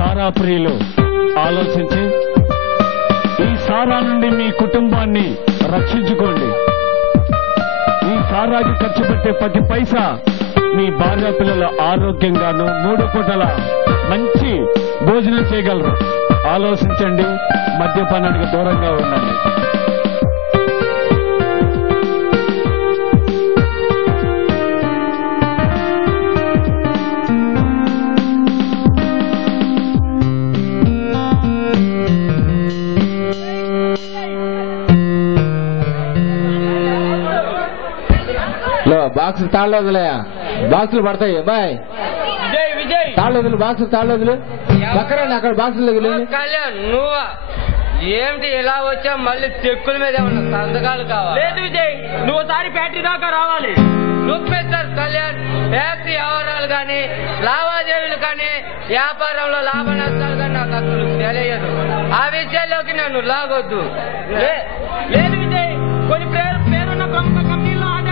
సారా ప్రియులు ఆలోచించి ఈ సారా నుండి మీ కుటుంబాన్ని రక్షించుకోండి. ఈ సారాకి ఖర్చు పెట్టే ప్రతి పైసా మీ భార్య పిల్లల ఆరోగ్యంగాను 3 పూటల మంచి భోజనం చేయగలరు. ఆలోచించండి, మద్యపానానికి దూరంగా ఉండండి. బాక్స్ తాళ్ళు వదిలే, బాక్సులు పడతాయి. బాయ్ తాళ్ళు వదులు, బాక్స్ తాళ్ళు వదులు. పక్కరండి అక్కడ బాక్సులు తగిలి. కళ్యాణ్ నువ్వా ఏమిటి ఇలా వచ్చా? మళ్ళీ చెక్కుల మీద ఏమన్నా సంతకాలు కావాలి? లేదు విజయ్, నువ్వు ఒకసారి ఫ్యాక్టరీ దాకా రావాలి. మిస్టర్ కళ్యాణ్, ఫ్యాక్టరీ వ్యవహారాలు కానీ లావాదేవీలు కానీ వ్యాపారంలో లాభ నష్టాలు కానీ నాకు అసలు తెలియదు. ఆ విషయాల్లోకి నన్ను లాగొద్దు. లేదు విజయ్, కొన్ని పేరున్న ప్రముఖ కంపెనీల్లో ఆర్డర్స్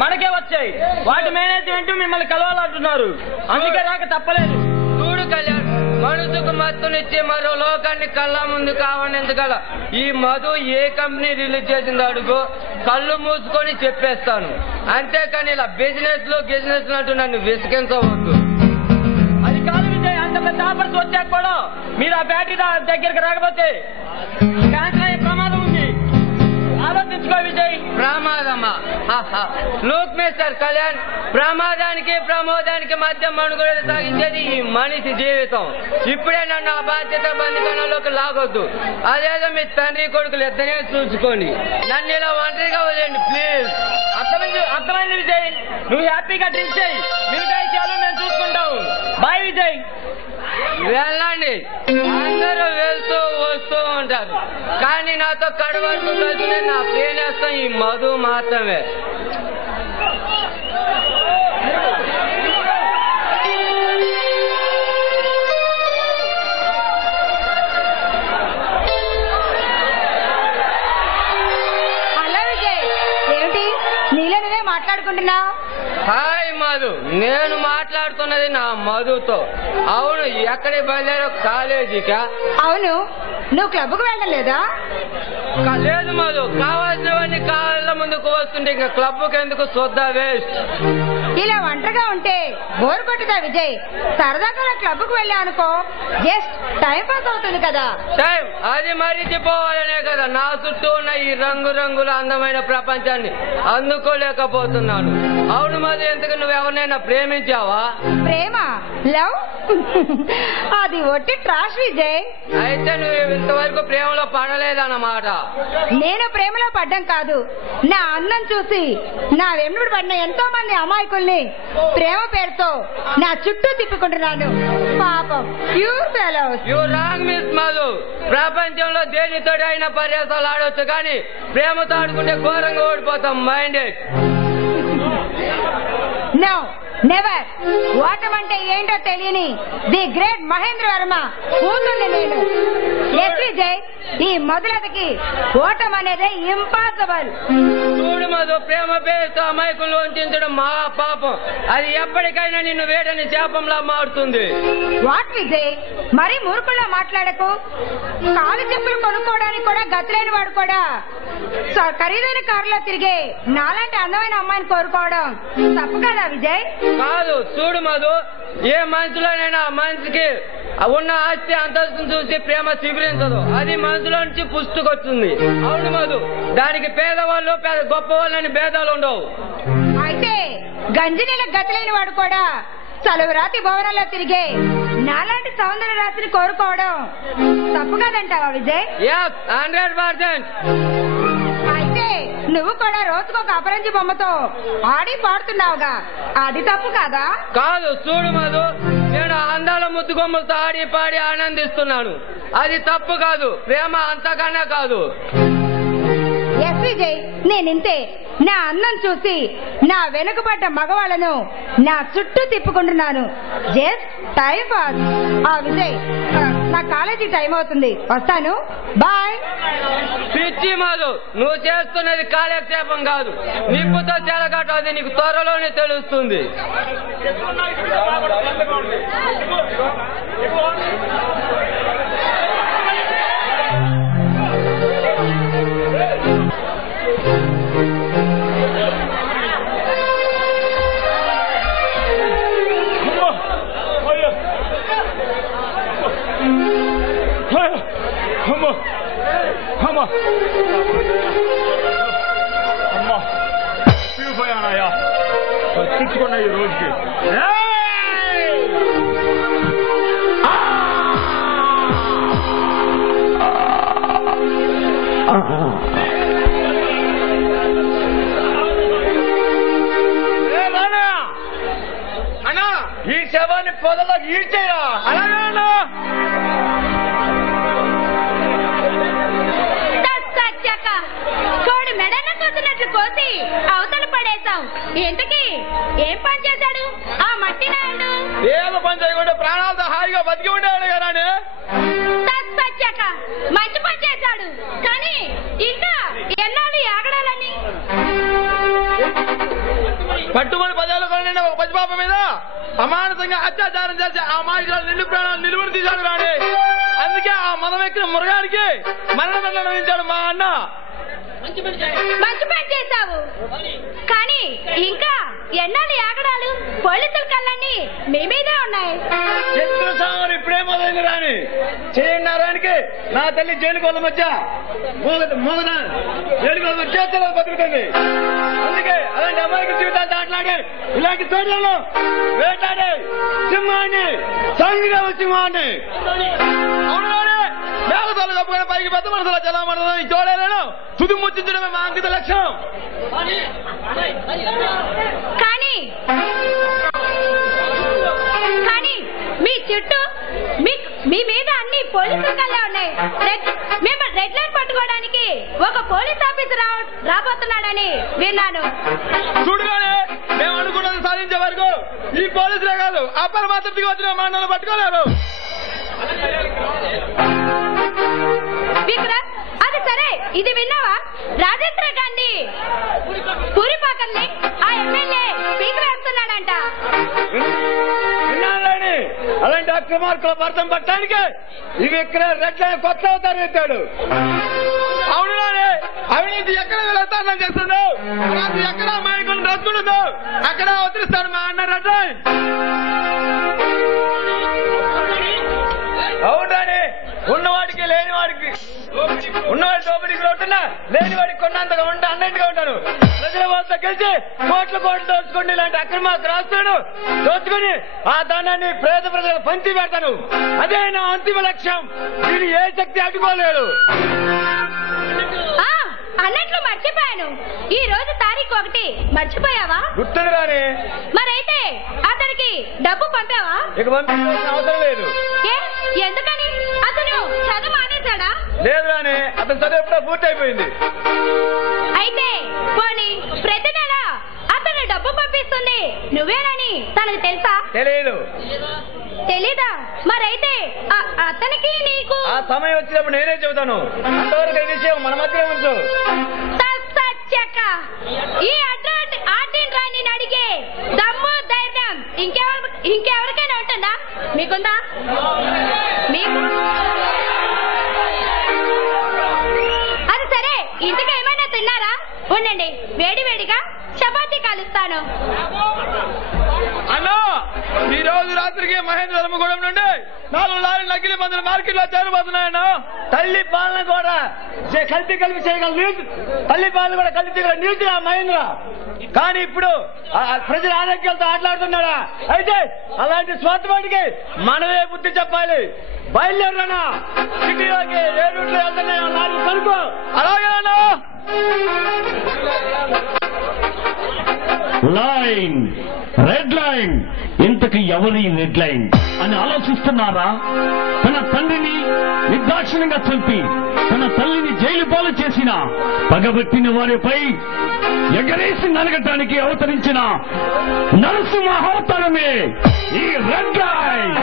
మనకే వచ్చాయి. వాటి మేనేజ్మెంట్ మిమ్మల్ని కలవాలంటున్నారు, అందుకే రాక తప్పలేదు. చూడు కళ్యాణ్, మనసుకు మత్తునిచ్చి మరో లోకాన్ని కళ్ళ ముందు కావనందుకల ఈ మధు ఏ కంపెనీ రిలీజ్ చేసిందో అడుగు, కళ్ళు మూసుకొని చెప్పేస్తాను. అంతేకాని ఇలా బిజినెస్ అంటూ నన్ను విసిగించవద్దు. అది కాదు విజయ్, అంత పెద్ద ఆఫర్స్ వచ్చాక కూడా మీరు ఆ ఫ్యాక్టరీ దగ్గరికి రాకపోతే క్యాన్సర్ అయ్యే ప్రమాదం ఉంది. ఆలోచించుకో విజయ్. ప్రమాదమా? లోక్ మిస్టర్ కళ్యాణ్, ప్రమాదానికి ప్రమోదానికి మధ్య మనుగడ సాగించేది ఈ మనిషి జీవితం. ఇప్పుడే నన్ను ఆ బాధ్యత బంధుకణంలోకి లాగొద్దు. అదేదో మీ తండ్రి కొడుకులు ఇద్దరే చూసుకోండి. నన్ను ఇలా ఒంటరిగా వదిలేండి ప్లీజ్. అర్థమైంది విజయ్, నువ్వు హ్యాపీగా డ్రింక్ చేయి, మిగతా విషయాలు మేము చూసుకుంటాము. బాయ్ విజయ్. వెళ్ళండి, అందరూ వెళ్తూ వస్తూ ఉంటారు, కానీ నాతో కడవరకు కలిసి నా ప్రేనేస్తాం ఈ మధు మాత్రమే. హలో విజయ్, ఏమిటి నీలో నువ్వే మాట్లాడుకుంటున్నావు? హాయ్ మధు, నేను మాట్లాడుతున్నది నా మధుతో. అవును, ఎక్కడికి బయలుదేరో? కాలేజీకా? అవును, నువ్వు క్లబ్కు వెళ్ళలేదా? లేదు మధు, కావాల్సినవన్నీ కాళ్ళ ముందుకు వస్తుంటే ఇంకా క్లబ్కి ఎందుకు? చూద్దా వేస్ట్. ఇలా ఒంటరిగా ఉంటే బోర్ కొట్టుదా విజయ్? సరదాగా క్లబ్కు వెళ్ళావు అనుకో, జస్ట్ టైం పాస్ అవుతుంది కదా. టైం అది మరిచిపోవాలనే కదా నా చుట్టూ ఉన్న ఈ రంగురంగుల అందమైన ప్రపంచాన్ని అందుకోలేకపోతున్నాను. అవును మధు, ఎందుకు నువ్వు ఎవరినైనా ప్రేమించావా? ప్రేమ? లవ్? అది ఒట్టి ట్రాష్ విజయ్. అయితే నువ్వు ఇంతవరకు ప్రేమలో పడలేదన్నమాట. నేను ప్రేమలో పడ్డం కాదు, నా అందం చూసి నా వెంబడి పడిన ఎంతో మంది అమాయకుల్ని ప్రేమ పేరుతో నా చుట్టూ తిప్పుకుంటున్నాను. పాపం poor fellows. You wrong miss Madhu. ప్రపంచంలో దేనితోటి అయినా పర్యాసాలు ఆడవచ్చు, కానీ ప్రేమతో ఆడుకుంటే ఘోరంగా ఓడిపోతాం. మైండెడ్. No never. ఓటమంటే ఏంటో తెలియని ది గ్రేట్ మహేంద్ర వర్మ కూతుర్ని నేను. ఎస్ విజయ్, ఈ మొదలకి ఓటం అనేది ఇంపాసిబుల్. చూడు మధు, ప్రేమ పేరుతో అమాయకులు వంచడం మా పాపం. అది ఎప్పటికైనా నిన్ను వేడని శాపంలా మారుతుంది. వాట్ విజయ్, మరీ మురుకులా మాట్లాడకు. కాలు చెప్పులు కొనుక్కోవడానికి కూడా గతిలేని వాడు కూడా ఖరీదైన కారులో తిరిగే నాలాంటి అందమైన అమ్మాయిని కోరుకోవడం తప్పు కదా విజయ్? కాదు, చూడు మధు, ఏ మనసులోనైనా మనిషికి ఉన్న ఆస్తి అంతస్తును చూసి ప్రేమ శిబిరించదు, అది మనసులో నుంచి పుట్టుకొస్తుంది. అవును మధు, దానికి పేదవాళ్ళు గొప్ప వాళ్ళని భేదాలు ఉండవు. అయితే గంజినీల గతిలేని వాడు కూడా చలువరాతి భవనంలో తిరిగే నాలాంటి సౌందర్య రాశిని కోరుకోవడం తప్పు కాదంటావా విజయ్? 100%. అయితే నువ్వు కూడా రోజుకొక అపరంజి బొమ్మతో ఆడి పాడుతున్నావుగా, అది తప్పు కాదా? కాదు, చూడు మధు, నేను అందాల ముద్దుగొమ్మలతో ఆడి పాడి ఆనందిస్తున్నాను, అది తప్పు కాదు. ప్రేమ అంతకన్నా కాదు. ఎస్ విజయ్, నేనింతే. నా అందం చూసి నా వెనుకబడ్డ మగవాళ్లను నా చుట్టూ తిప్పుకుంటున్నాను. Just time pass. ఆ విజయ్, నా కాలేజీ టైం అవుతుంది, వస్తాను. బాయ్. పిచ్చి మధు, నువ్వు చేస్తున్నది కాలక్షేపం కాదు, నిప్పుతో చెలగాట. అది నీకు త్వరలోనే తెలుస్తుంది. అమ్మా అమ్మా పోయానయ్యా తెచ్చుకున్నా ఈ రోజుకి అన్నా ఈ శవాన్ని పొదలో ఈడ్చేయరా అలాగే చూడు మెడన్న కూతున్నట్లు కోసి అవతల పడేశాం. ఇంతకీ ఏం పని చేశాడు ఆ మట్టి నాయుడు? ఏదో పని చేయకుండా ప్రాణాలతో హాయిగా బతికి ఉండేవాడు కదా. సచ్చాక మంచి పని చేశాడు, కానీ ఇంకా ఎన్నాళ్ళు ఆగడాలని? పట్టుమని పదేళ్ళు కొనిండి ఒక పసిపాప మీద అమానసంగా అత్యాచారం చేసి ఆ మాయకులు నిండు ప్రాణాలు నిలువడి తీశాడు రాని. అందుకే ఆ మదం ఎక్కిన మురగానికి మరణదండన విధించాడు మా అన్న. మంచి పని చేశావు, కానీ ఇంకా ఎన్నాళ్ళు ఆగడాలు? పోలీసుల కళ్ళన్నీ మీ మీదే ఉన్నాయి. చిత్రసాగర్ ఇప్పుడే మొదలైంది రాని. చేయన్నారానికి నా తల్లి జైలుకోళ్ళ మధ్య జైలుకోళ్ళ మధ్య బతుకుతుంది. అందుకే అలాంటి అమాయక జీవితాలు దాట్లాడి ఇలాంటి చోట్లను వేటాడే సింహాన్ని సంగిగా సింహాన్ని మేఘతాలు కప్పుకొని పైకి పెద్ద మనసులో చలామణి చూడలేను తుది ముచ్చించడమే మా అంకిత లక్ష్యం. కానీ మీ చుట్టూ మీ మీద అన్ని పోలీసుల కళ్ళే ఉన్నాయి. మేము రెడ్ లైట్ పట్టుకోవడానికి ఒక పోలీస్ ఆఫీసర్ రాబోతున్నాడని విన్నాను. చూడగానే మేము అనుకున్నది సాధించే వరకు ఈ పోలీసులే కాదు అప్పర్ మాత్రం దిగి వచ్చిన మా అన్నలు పట్టుకోలేరు. విక్రమ్, అది సరే, ఇది విన్నావా? రాజేంద్ర గాంధీ పూరిపాకల్ని ఆ ఎమ్మెల్యే స్పీకర్ వేస్తున్నాడంట. విన్నాలని అలాంటి అక్రమార్కుల భర్తం పట్టడానికి ఇవి ఇక్కడ రెడ్ల కొత్త అవతారం ఎత్తాడు. అవును అవినీతి ఎక్కడ వెళ్తాను చేస్తుందో రాత్రి ఎక్కడ అమాయకులను రద్దుండదో అక్కడ వదిలిస్తాడు మా అన్న రెడ్డి. అవునానే ఉన్నవాడికి లేనివాడికి ఉన్నవాడి దోపిడీకి లోటున్నా లేనివాడికి కొన్నంతగా ఉంటా అన్నింటిగా ఉంటాను. ప్రజల వాళ్ళతో కలిసి కోట్ల కోట్లు దోచుకోండి ఇలాంటి అక్రమాలకు రాస్తాను. దోచుకుని ఆ ధనాన్ని పేద ప్రజలకు పంచి పెడతాను. అదే నా అంతిమ లక్ష్యం. దీన్ని ఏ శక్తి అడ్డుకోలేడు. అన్నట్లు మర్చిపోయాను, ఈ రోజు తారీఖు 1 మర్చిపోయావా? గుర్తుంది రాని. మరైతే అతనికి డబ్బు పంపావా? ఇక పంపించాల్సిన అవసరం లేదు. ఎందుకని? అతను చదువు మానేశాడా? లేదు రాని, అతను చదువు ఎప్పుడో పూర్తయిపోయింది. అయితే పోనీ ప్రతి నెల అతను డబ్బు పంపిస్తుంది నువ్వేనని తనకు తెలుసా? తెలియదు. తెలీదా? మరైతే అతనికి నీకు ఆ సమయం వచ్చినప్పుడు నేనే చెబుతాను. అంతవరకు ఈ విషయం మన మధ్య ఉంచు. ఈ ఆటిని అడిగే దమ్ము ధైర్యం ఇంకెవరికైనా ఉంటుందా? మీకుందా? మీకు అది సరే, ఇంతగా ఏమైనా తిన్నారా? ఉండండి, వేడి వేడిగా చపాతీ కాలుస్తాను. అన్నా, ఈ రోజు రాత్రికి మహేంద్రగూడెం నుండి 4 లారీలు నకిలీ మందులు మార్కెట్లో చేరబోతున్నాయన్నా. తల్లి పాలన కూడా కలిపి చేయగల న్యూస్, తల్లి పాలన కూడా కలిపి చేయగల న్యూస్ మహేంద్ర. కానీ ఇప్పుడు ప్రజల ఆరోగ్యాలతో ఆటలాడుతున్నాడా? అయితే అలాంటి స్వార్థవాడికి మనమే బుద్ధి చెప్పాలి. బయలుదేరనా సిటీలోకి ఏ రూట్లో వెళ్తున్నాయో నాలుగు కనుకో. అలాగేనా? Line, red line. ఇంతకు ఎవరి రెడ్ లైన్ అని ఆలోచిస్తున్నారా? తన తండ్రిని నిర్దాక్షిణ్యంగా చంపి తన తల్లిని జైలు పాలు చేసిన పగబెట్టిన వారిపై ఎగరేసి నరగటానికి అవతరించిన నరసింహావతారమే ఈ red line.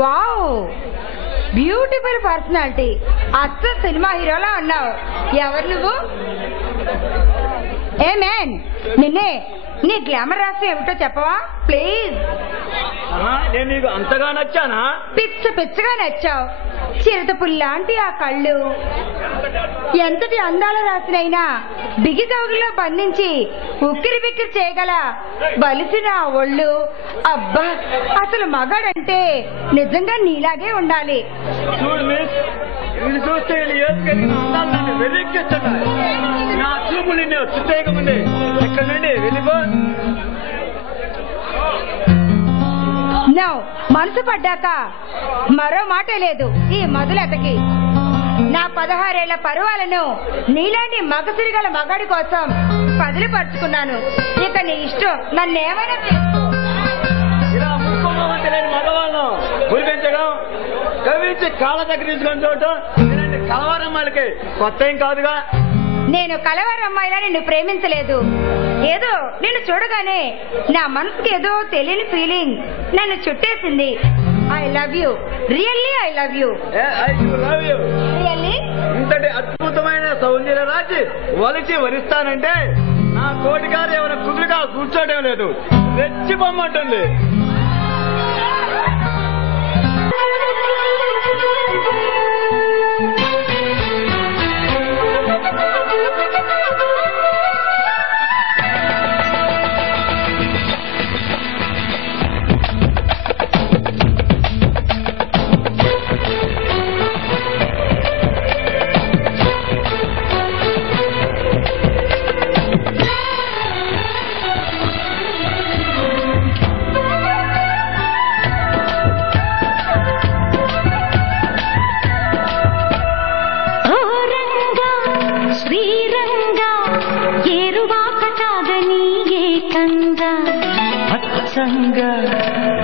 Wow, beautiful personality. అచ్చ సినిమా హీరోలా ఉన్నావు. ఎవరు నువ్వు? ఏ మ్యాన్, నిన్నే నీ గ్లామర్ రాష్ట్రం ఏమిటో చెప్పవా ప్లీజ్? నేను నీకు అంతగా నచ్చానా? పిచ్చగా నచ్చావు. చిరుత పుల్లాంటి ఆ కళ్ళు, ఎంతటి అందాల రాసినైనా బిగిజౌగుల్లో బంధించి ఉక్కిరి బిక్కిరి చేయగల బలిసిన ఆ ఒళ్ళు. అబ్బా, అసలు మగాడంటే నిజంగా నీలాగే ఉండాలి. చూడు మిస్, ఇది చూస్తే నన్ను వెలిక్కిస్తున్నాయి. నా చూపు నిన్ను చుట్టేయకముందే ఇక్కడ నుండి వెళ్ళిపో. నో, మనసు పడ్డాక మరో మాట లేదు ఈ మధులతకి. నా 16 ఏళ్ల పరువాలను నీలాంటి మగసిరిగల మగాడి కోసం పదిలిపరుచుకున్నాను. ఇక నీ ఇష్టం, నన్నేమైనా చేసుకో. ఇలా ముక్కుమంటే లేని మగవాళ్ళను గురిపించడం, కవించి కాళ్ళ దగ్గర తీసుకొని చూడటం ఇలాంటి కలవరమ్మాలకి కొత్త ఏం కాదుగా. నేను కలవారమ్మాయిలా నిన్ను ప్రేమించలేదు. ఏదో నిన్ను చూడగానే నా మనసుకి ఏదో తెలియని ఫీలింగ్ నన్ను చుట్టేసింది. I love you, really I love you. Really ఇంతటి అద్భుతమైన సౌందర్య రాజి వలిచి వరిస్తానంటే నా కోటిగారు ఏమైనా కుదురుగా కూర్చోటం లేదు, రెచ్చిపోమ్మంటుంది.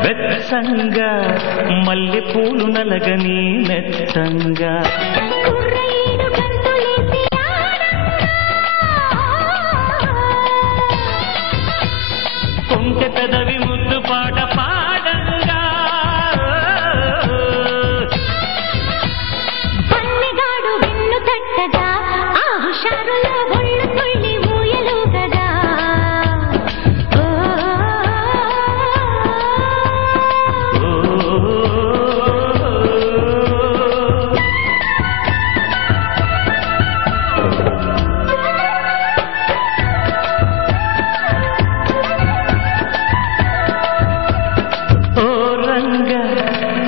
వెచ్చంగా మల్లె పూలు నలగని మెత్తంగా కొంచె పెదవి ముద్దు పాట పాడంగా పన్నెగాడు వెన్ను తట్టగా ఆ హుషారులో ఒళ్ళు తుళ్ళి ఊయలుగగా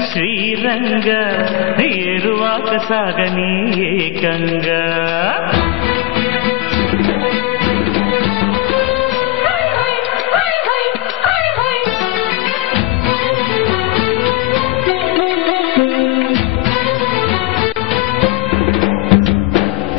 శ్రీరంగ ఏరువాక సాగని ఏకంగా